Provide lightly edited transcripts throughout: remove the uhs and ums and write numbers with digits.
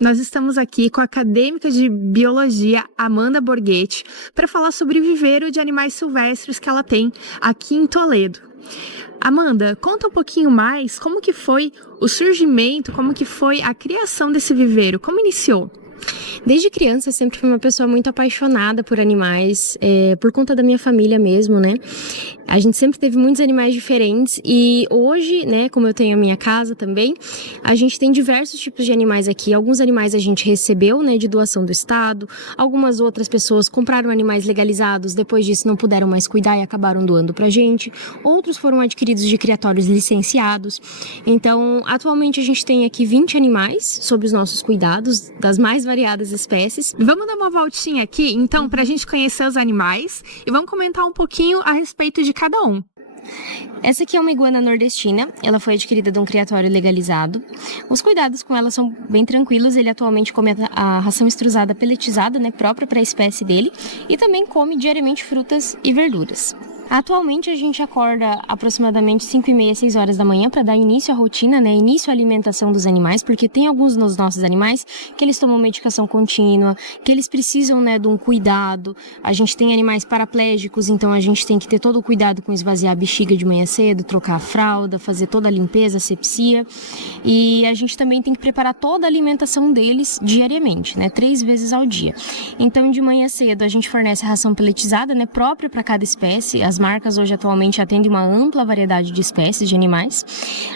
Nós estamos aqui com a acadêmica de biologia Amanda Borghetti para falar sobre o viveiro de animais silvestres que ela tem aqui em Toledo. Amanda, conta um pouquinho mais como que foi o surgimento, como que foi a criação desse viveiro, como iniciou? Desde criança, eu sempre fui uma pessoa muito apaixonada por animais, por conta da minha família mesmo, né? A gente sempre teve muitos animais diferentes e hoje, né, como eu tenho a minha casa também, a gente tem diversos tipos de animais aqui. Alguns animais a gente recebeu, né, de doação do estado, algumas outras pessoas compraram animais legalizados, depois disso não puderam mais cuidar e acabaram doando pra gente. Outros foram adquiridos de criatórios licenciados. Então, atualmente a gente tem aqui 20 animais sob os nossos cuidados, das mais variadas espécies. Vamos dar uma voltinha aqui, então, para a gente conhecer os animais e vamos comentar um pouquinho a respeito de cada um. Essa aqui é uma iguana nordestina, ela foi adquirida de um criatório legalizado. Os cuidados com ela são bem tranquilos, ele atualmente come a ração extrusada peletizada, né, própria para a espécie dele, e também come diariamente frutas e verduras. Atualmente a gente acorda aproximadamente 5h30, 6 horas da manhã para dar início à rotina, né, início à alimentação dos animais, porque tem alguns dos nossos animais que eles tomam medicação contínua, que eles precisam, né, de um cuidado. A gente tem animais paraplégicos, então a gente tem que ter todo o cuidado com esvaziar a bexiga de manhã cedo, trocar a fralda, fazer toda a limpeza, asepsia. E a gente também tem que preparar toda a alimentação deles diariamente, né, 3 vezes ao dia. Então de manhã cedo a gente fornece a ração peletizada, né, própria para cada espécie. As marcas hoje atualmente atendem uma ampla variedade de espécies de animais.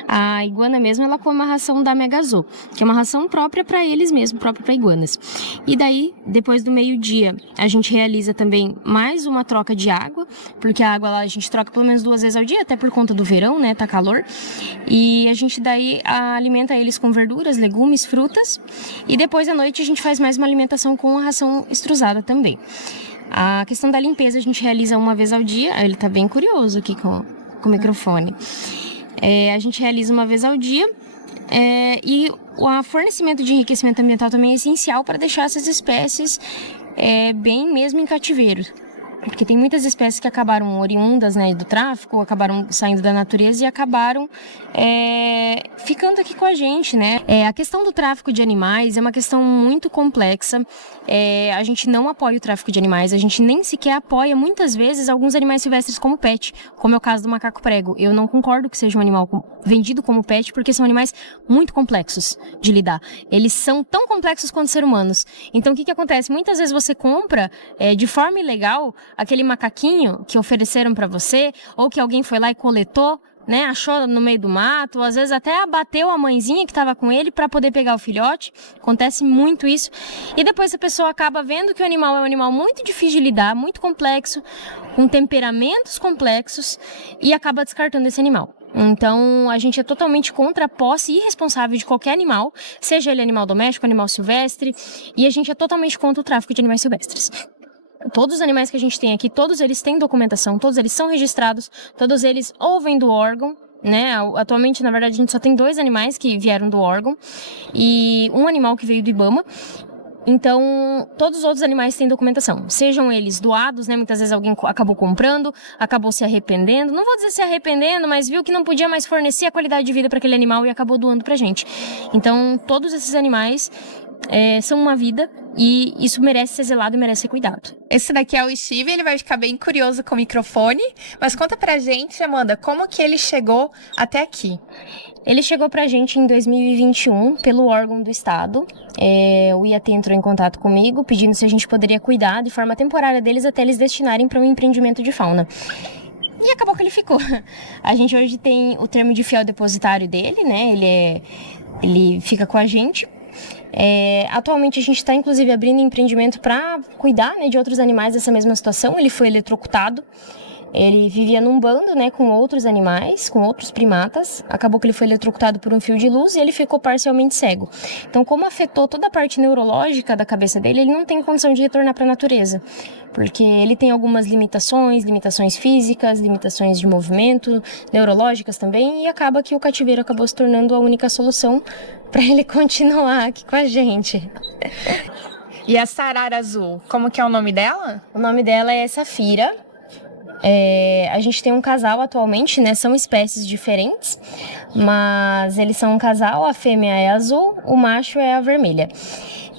A iguana mesmo, ela come uma ração da Megazoo, que é uma ração própria para eles mesmo, própria para iguanas. E daí, depois do meio-dia, a gente realiza também mais uma troca de água, porque a água lá a gente troca pelo menos 2 vezes ao dia, até por conta do verão, né, tá calor. E a gente daí alimenta eles com verduras, legumes, frutas. E depois à noite a gente faz mais uma alimentação com a ração extrusada também. A questão da limpeza a gente realiza 1 vez ao dia. Ele tá bem curioso aqui com o microfone. A gente realiza 1 vez ao dia. E o fornecimento de enriquecimento ambiental também é essencial para deixar essas espécies bem mesmo em cativeiro. Porque tem muitas espécies que acabaram oriundas, né, do tráfico, acabaram saindo da natureza e acabaram ficando aqui com a gente, né? A questão do tráfico de animais é uma questão muito complexa. A gente não apoia o tráfico de animais, a gente nem sequer apoia, muitas vezes, alguns animais silvestres como pet, como é o caso do macaco prego. Eu não concordo que seja um animal vendido como pet, porque são animais muito complexos de lidar. Eles são tão complexos quanto seres humanos. Então, o que acontece? Muitas vezes você compra, de forma ilegal, aquele macaquinho que ofereceram para você, ou que alguém foi lá e coletou, né, achou no meio do mato, ou às vezes até abateu a mãezinha que estava com ele para poder pegar o filhote. Acontece muito isso. E depois a pessoa acaba vendo que o animal é um animal muito difícil de lidar, muito complexo, com temperamentos complexos, e acaba descartando esse animal. Então, a gente é totalmente contra a posse irresponsável de qualquer animal, seja ele animal doméstico, animal silvestre, e a gente é totalmente contra o tráfico de animais silvestres. Todos os animais que a gente tem aqui, todos eles têm documentação, todos eles são registrados, todos eles ou vêm do órgão, né? Atualmente, na verdade, a gente só tem 2 animais que vieram do órgão e um animal que veio do IBAMA. Então, todos os outros animais têm documentação, sejam eles doados, né? Muitas vezes alguém acabou comprando, acabou se arrependendo, não vou dizer se arrependendo, mas viu que não podia mais fornecer a qualidade de vida para aquele animal e acabou doando pra gente. Então, todos esses animais são uma vida e isso merece ser zelado e merece ser cuidado. Esse daqui é o Steve, ele vai ficar bem curioso com o microfone, mas conta pra gente, Amanda, como que ele chegou até aqui? Ele chegou pra gente em 2021 pelo órgão do estado. O IAT entrou em contato comigo pedindo se a gente poderia cuidar de forma temporária deles até eles destinarem para um empreendimento de fauna. E acabou que ele ficou. A gente hoje tem o termo de fiel depositário dele, né? Ele fica com a gente. Atualmente a gente está inclusive abrindo empreendimento para cuidar, né, de outros animais dessa mesma situação. Ele foi eletrocutado, ele vivia num bando, né, com outros animais, com outros primatas. Acabou que ele foi eletrocutado por um fio de luz e ele ficou parcialmente cego. Então, como afetou toda a parte neurológica da cabeça dele, ele não tem condição de retornar para a natureza, porque ele tem algumas limitações físicas, limitações de movimento, neurológicas também, e acaba que o cativeiro acabou se tornando a única solução para ele continuar aqui com a gente. E essa arara azul, como que é o nome dela? O nome dela é Safira. A gente tem um casal atualmente, né? São espécies diferentes, mas eles são um casal, a fêmea é azul, o macho é a vermelha.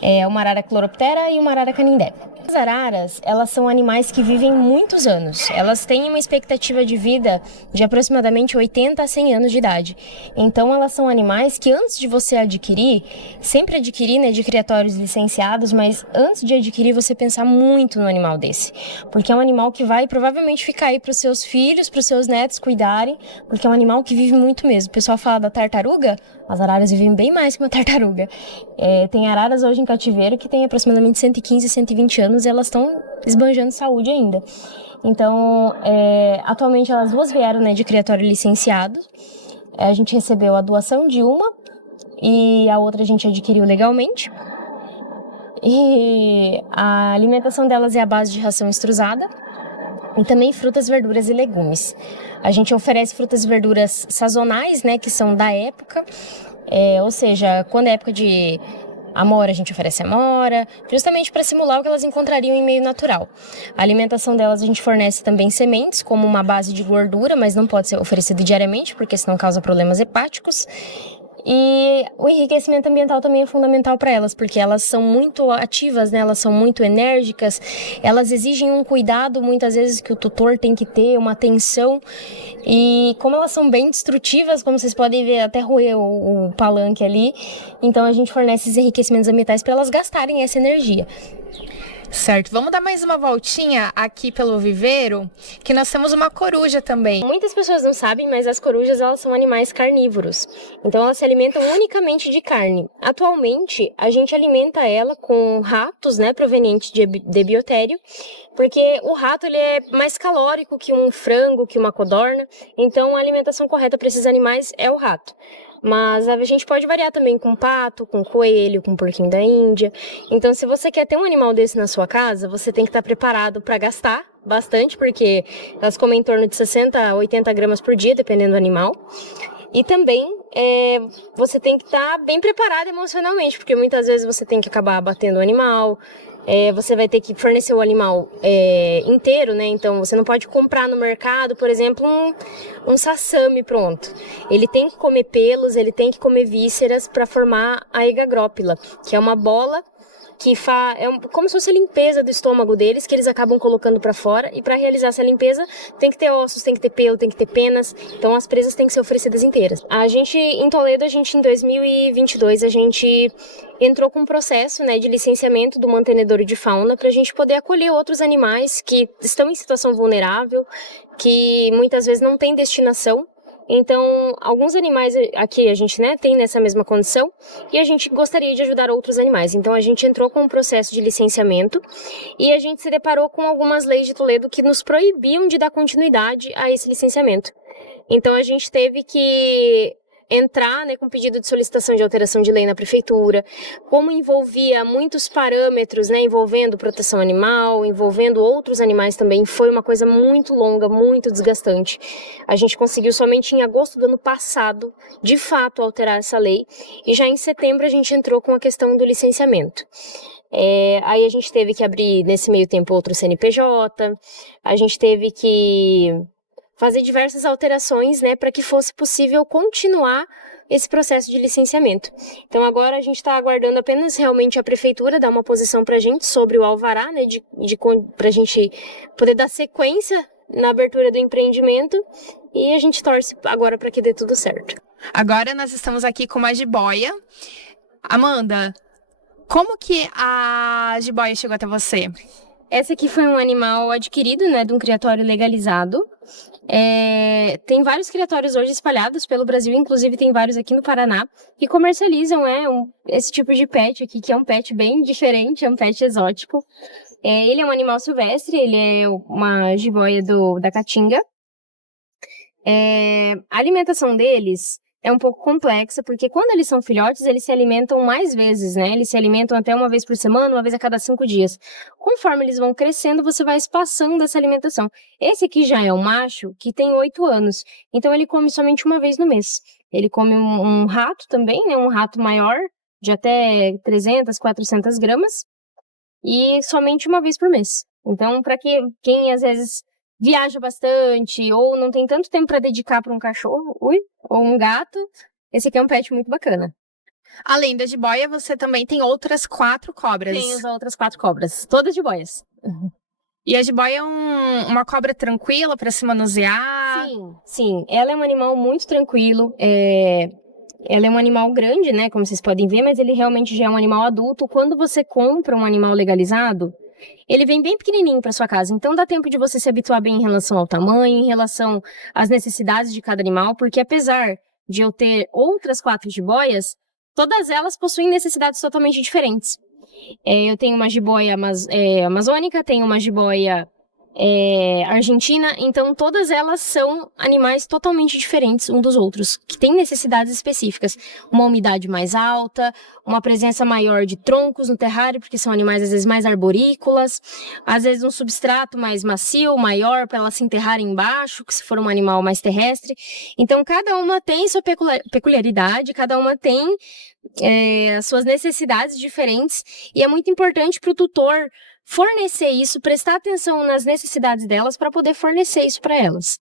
É uma arara cloroptera e uma arara canindé. As araras, elas são animais que vivem muitos anos. Elas têm uma expectativa de vida de aproximadamente 80 a 100 anos de idade. Então, elas são animais que antes de você adquirir, sempre adquirir, né, de criatórios licenciados, mas antes de adquirir, você pensar muito no animal desse. Porque é um animal que vai provavelmente ficar aí para os seus filhos, para os seus netos cuidarem, porque é um animal que vive muito mesmo. O pessoal fala da tartaruga, as araras vivem bem mais que uma tartaruga. Tem araras hoje em cativeiro que tem aproximadamente 115, 120 anos e elas estão esbanjando saúde ainda. Então, atualmente elas duas vieram, né, de criatório licenciado. A gente recebeu a doação de uma e a outra a gente adquiriu legalmente. E a alimentação delas é à base de ração extrusada e também frutas, verduras e legumes. A gente oferece frutas e verduras sazonais, né, que são da época, ou seja, quando é época de amora, a gente oferece amora, justamente para simular o que elas encontrariam em meio natural. A alimentação delas a gente fornece também sementes, como uma base de gordura, mas não pode ser oferecido diariamente, porque senão causa problemas hepáticos. E o enriquecimento ambiental também é fundamental para elas, porque elas são muito ativas, né? Elas são muito enérgicas, elas exigem um cuidado muitas vezes que o tutor tem que ter, uma atenção. E como elas são bem destrutivas, como vocês podem ver, até roer o palanque ali, então a gente fornece esses enriquecimentos ambientais para elas gastarem essa energia. Certo, vamos dar mais uma voltinha aqui pelo viveiro, que nós temos uma coruja também. Muitas pessoas não sabem, mas as corujas elas são animais carnívoros, então elas se alimentam unicamente de carne. Atualmente, a gente alimenta ela com ratos, né, provenientes de biotério, porque o rato ele é mais calórico que um frango, que uma codorna, então a alimentação correta para esses animais é o rato. Mas a gente pode variar também com pato, com coelho, com porquinho da Índia. Então, se você quer ter um animal desse na sua casa, você tem que estar preparado para gastar bastante, porque elas comem em torno de 60 a 80 gramas por dia, dependendo do animal. E também você tem que estar bem preparado emocionalmente, porque muitas vezes você tem que acabar abatendo o animal, você vai ter que fornecer o animal inteiro, né? Então você não pode comprar no mercado, por exemplo, um sassami pronto. Ele tem que comer pelos, ele tem que comer vísceras para formar a egagrópila, que é uma bola que como se fosse a limpeza do estômago deles, que eles acabam colocando para fora, e para realizar essa limpeza tem que ter ossos, tem que ter pelo, tem que ter penas, então as presas têm que ser oferecidas inteiras. Em Toledo, em 2022, a gente entrou com um processo, né, de licenciamento do mantenedouro de fauna para a gente poder acolher outros animais que estão em situação vulnerável, que muitas vezes não têm destinação. Então, alguns animais aqui a gente, né, tem nessa mesma condição e a gente gostaria de ajudar outros animais. Então, a gente entrou com um processo de licenciamento e a gente se deparou com algumas leis de Toledo que nos proibiam de dar continuidade a esse licenciamento. Então, a gente teve que entrar, né, com pedido de solicitação de alteração de lei na prefeitura, como envolvia muitos parâmetros, né, envolvendo proteção animal, envolvendo outros animais também, foi uma coisa muito longa, muito desgastante. A gente conseguiu somente em agosto do ano passado, de fato, alterar essa lei, e já em setembro a gente entrou com a questão do licenciamento. Aí a gente teve que abrir, nesse meio tempo, outro CNPJ, a gente teve que fazer diversas alterações, né, para que fosse possível continuar esse processo de licenciamento. Então agora a gente está aguardando apenas realmente a prefeitura dar uma posição para a gente sobre o alvará, né, para a gente poder dar sequência na abertura do empreendimento, e a gente torce agora para que dê tudo certo. Agora nós estamos aqui com uma jiboia. Amanda, como que a jiboia chegou até você? Essa aqui foi um animal adquirido, né, de um criatório legalizado. Tem vários criatórios hoje espalhados pelo Brasil, inclusive tem vários aqui no Paraná, que comercializam esse tipo de pet aqui, que é um pet bem diferente, é um pet exótico. Ele é um animal silvestre, ele é uma jiboia da Caatinga. A alimentação deles é um pouco complexa, porque quando eles são filhotes, eles se alimentam mais vezes, né? Eles se alimentam até uma vez por semana, uma vez a cada 5 dias. Conforme eles vão crescendo, você vai espaçando essa alimentação. Esse aqui já é um macho que tem 8 anos, então ele come somente uma vez no mês. Ele come um rato também, né? Um rato maior, de até 300, 400 gramas, e somente uma vez por mês. Então, para quem às vezes viaja bastante ou não tem tanto tempo para dedicar para um cachorro, ou um gato, esse aqui é um pet muito bacana. Além da jiboia, você também tem outras 4 cobras. Tem as outras 4 cobras, todas jiboias. E a jiboia é uma cobra tranquila para se manusear? Sim. Ela é um animal muito tranquilo. Ela é um animal grande, né? Como vocês podem ver, mas ele realmente já é um animal adulto. Quando você compra um animal legalizado, ele vem bem pequenininho para sua casa. Então dá tempo de você se habituar bem em relação ao tamanho, em relação às necessidades de cada animal, porque apesar de eu ter outras 4 jiboias, todas elas possuem necessidades totalmente diferentes. Eu tenho uma jiboia amazônica, tenho uma jiboia argentina, então todas elas são animais totalmente diferentes um dos outros, que têm necessidades específicas. Uma umidade mais alta, uma presença maior de troncos no terrário, porque são animais às vezes mais arborícolas, às vezes um substrato mais macio, maior, para elas se enterrarem embaixo, que se for um animal mais terrestre. Então cada uma tem sua peculiaridade, cada uma tem as suas necessidades diferentes, e é muito importante para o tutor fornecer isso, prestar atenção nas necessidades delas para poder fornecer isso para elas.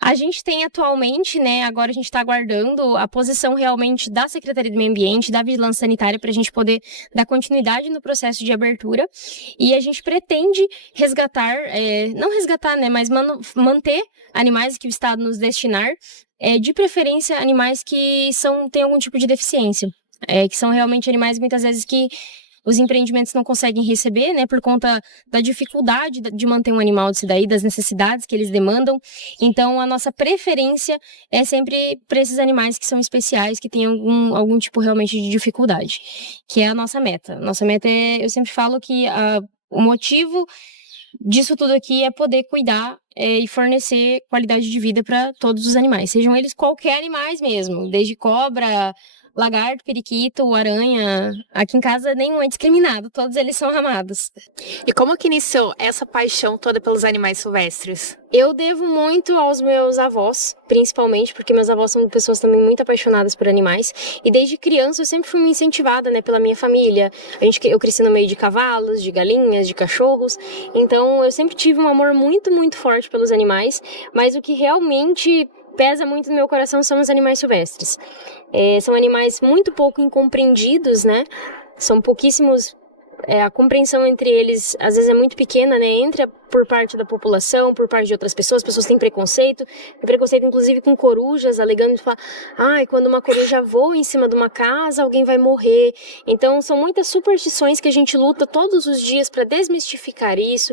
A gente tem atualmente, né, agora a gente está aguardando a posição realmente da Secretaria do Meio Ambiente, da Vigilância Sanitária, para a gente poder dar continuidade no processo de abertura, e a gente pretende resgatar, não resgatar, né, mas manter animais que o Estado nos destinar, de preferência animais que têm algum tipo de deficiência, que são realmente animais muitas vezes que os empreendimentos não conseguem receber, né, por conta da dificuldade de manter um animal disso daí, das necessidades que eles demandam. Então, a nossa preferência é sempre para esses animais que são especiais, que têm algum tipo realmente de dificuldade, que é a nossa meta. Nossa meta eu sempre falo que o motivo disso tudo aqui é poder cuidar e fornecer qualidade de vida para todos os animais, sejam eles qualquer animais mesmo, desde cobra, lagarto, periquito, aranha. Aqui em casa nenhum é discriminado, todos eles são amados. E como que iniciou essa paixão toda pelos animais silvestres? Eu devo muito aos meus avós, principalmente, porque meus avós são pessoas também muito apaixonadas por animais. E desde criança eu sempre fui muito incentivada, né, pela minha família. Eu cresci no meio de cavalos, de galinhas, de cachorros. Então eu sempre tive um amor muito, muito forte pelos animais. Mas o que realmente pesa muito no meu coração são os animais silvestres. São animais muito pouco incompreendidos, né? São pouquíssimos. A compreensão entre eles às vezes é muito pequena, né? Por parte da população, por parte de outras pessoas. Pessoas têm preconceito. Tem preconceito inclusive com corujas, alegando de falar, quando uma coruja voa em cima de uma casa, alguém vai morrer. Então são muitas superstições que a gente luta todos os dias para desmistificar isso,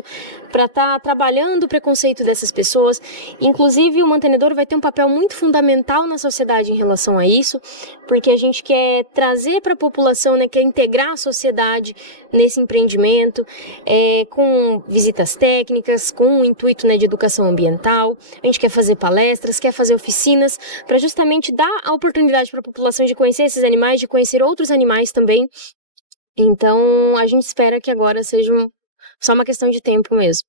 para estar trabalhando o preconceito dessas pessoas. Inclusive o mantenedor vai ter um papel muito fundamental na sociedade em relação a isso, porque a gente quer trazer para a população, né, quer integrar a sociedade nesse empreendimento, com visitas técnicas, com o intuito, né, de educação ambiental. A gente quer fazer palestras, quer fazer oficinas, para justamente dar a oportunidade para a população de conhecer esses animais, de conhecer outros animais também. Então, a gente espera que agora seja só uma questão de tempo mesmo.